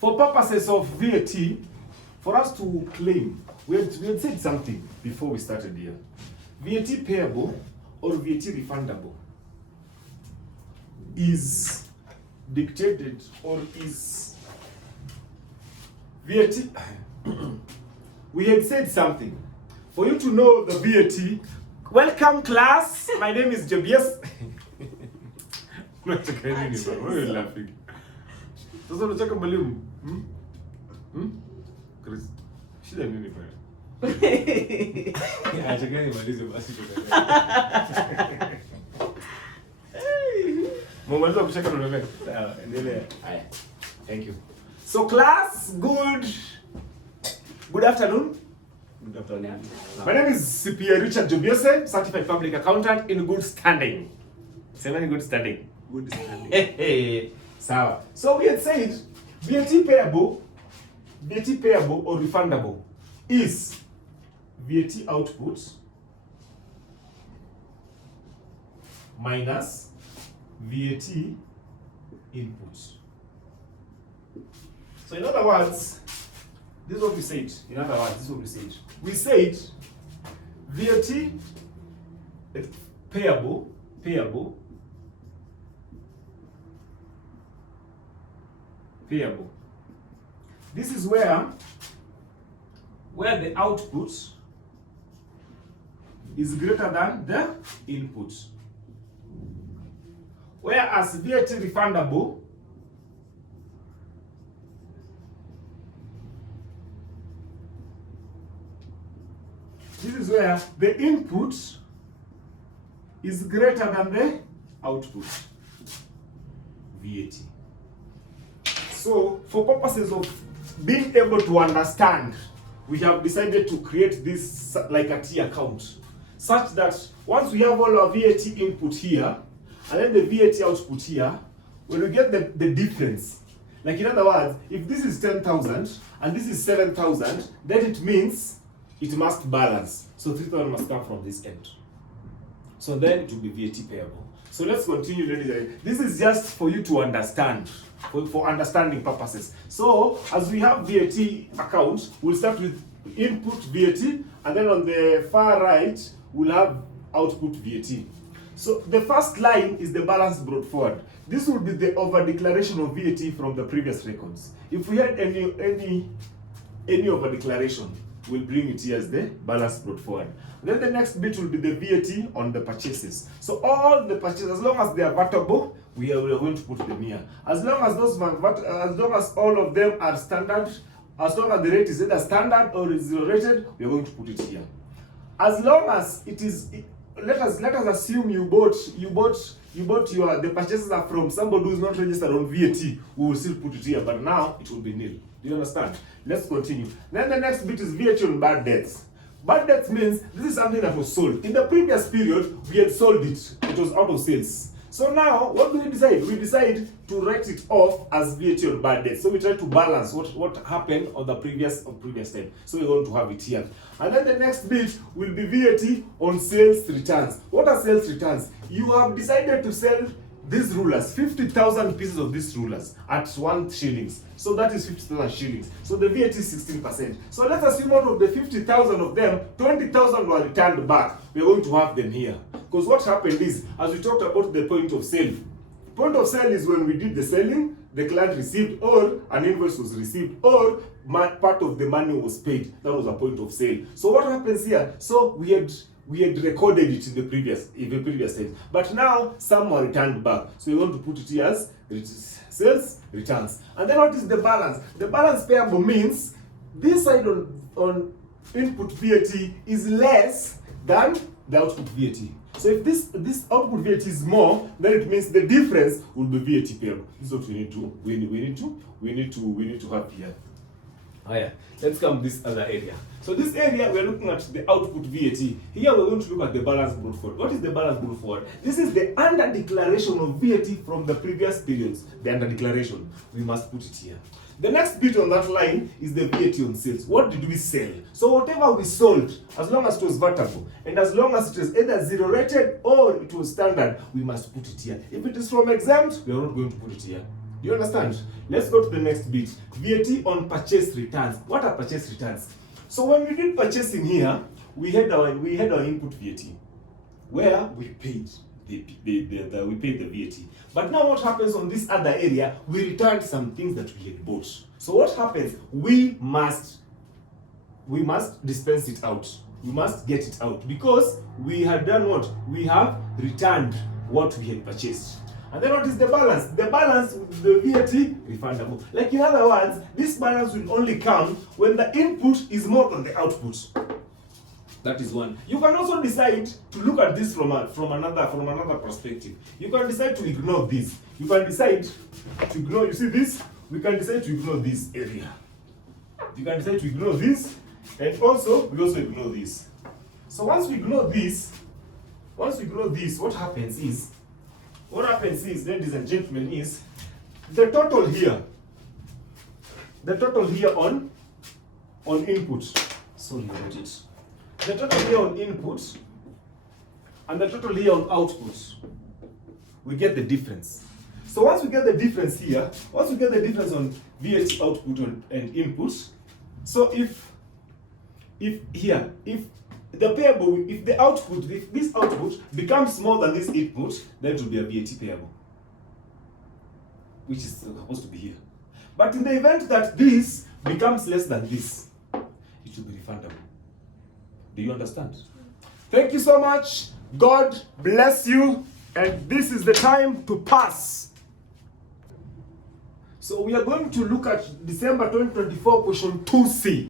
for purposes of VAT, for us to claim, we had said something before we started here. VAT payable or VAT refundable is dictated or is VAT. We had said something. For you to know the VAT, welcome class. My name is Jobies. Why are you laughing? Sasa unataka mwalimu? Chris, shida nini bwana? Acha gani malize basi tukae. Mwalimu kucheka na wewe. Sawa, endelea. Haya. Thank you. So class, good afternoon. Good afternoon. My name is CPA Richard Jobiese, certified public accountant in good standing. Say in good standing. Good standing. Sawa. So we had said VAT payable or refundable is VAT output minus VAT input. So in other words, this is what we said. In other words, this is what we said. We said VAT payable. This is where the output is greater than the input. Whereas VAT refundable this is where the input is greater than the output. VAT. So, for purposes of being able to understand, we have decided to create this like a T account, such that once we have all our VAT input here, and then the VAT output here, when we get the difference, like in other words, if this is 10,000 and this is 7,000, then it means it must balance. So 3,000 must come from this end. So then it will be VAT payable. So let's continue, ladies and gentlemen. This is just for you to understand, for understanding purposes. So as we have VAT account, we'll start with input VAT, and then on the far right, we'll have output VAT. So the first line is the balance brought forward. This will be the over declaration of VAT from the previous records. If we had any over declaration, we'll bring it here as the balance brought forward. Then the next bit will be the VAT on the purchases. So all the purchases, as long as they are vatable, we are going to put them here. As long as all of them are standard, as long as the rate is either standard or is zero rated, we are going to put it here. As long as it is, let us assume you bought the purchases are from somebody who is not registered on VAT. We will still put it here, but now it will be nil. Do you understand? Let's continue. Then the next bit is VAT on bad debts. Bad debts means this is something that was sold. In the previous period, we had sold it. It was out of sales. So now, what do we decide? We decide to write it off as VAT on bad debts. So we try to balance what happened on the previous time. So we're going to have it here. And then the next bit will be VAT on sales returns. What are sales returns? You have decided to sell these rulers, 50,000 pieces of these rulers at 1 shillings. So that is 50,000 shillings. So the VAT is 16%. So let's assume out of the 50,000 of them, 20,000 were returned back. We're going to have them here. Because what happened is, as we talked about the point of sale. Point of sale is when we did the selling, the client received, or an invoice was received, or part of the money was paid. That was a point of sale. So what happens here? So we had recorded it in the previous stage, but now some were returned back. So we want to put it here as sales returns. And then what is the balance? The balance payable means this side on input VAT is less than the output VAT. So if this output VAT is more, then it means the difference will be VAT payable. This is what we need to have here. Oh yeah. Let's come to this other area. So this area, we're looking at the output VAT. Here we're going to look at the balance brought forward. What is the balance brought forward? This is the under declaration of VAT from the previous periods. The under declaration. We must put it here. The next bit on that line is the VAT on sales. What did we sell? So whatever we sold, as long as it was vatable, and as long as it was either zero rated or it was standard, we must put it here. If it is from exempt, we are not going to put it here. Do you understand? Let's go to the next bit. VAT on purchase returns. What are purchase returns? So when we did purchasing here, we had our input VAT, where we paid we paid the VAT. But now what happens on this other area? We returned some things that we had bought. So what happens? We must dispense it out. We must get it out because we had done what? We have returned what we had purchased. And then what is the balance? The balance, the VAT, refundable. Like in other words, this balance will only come when the input is more than the output. That is one. You can also decide to look at this from another perspective. You can decide to ignore this. You can decide to ignore, you see this? We can decide to ignore this area. You can decide to ignore this, and also we also ignore this. So once we ignore this, what happens is, ladies and gentlemen, is the total here on input. Sorry about it. The total here on input and the total here on output. We get the difference. So once we get the difference here, once we get the difference on VAT output and input, so if the payable, if this output becomes more than this input, then it will be a VAT payable, which is supposed to be here. But in the event that this becomes less than this, it will be refundable. Do you understand? Thank you so much. God bless you. And this is the time to pass. So we are going to look at December 2024 question 2C.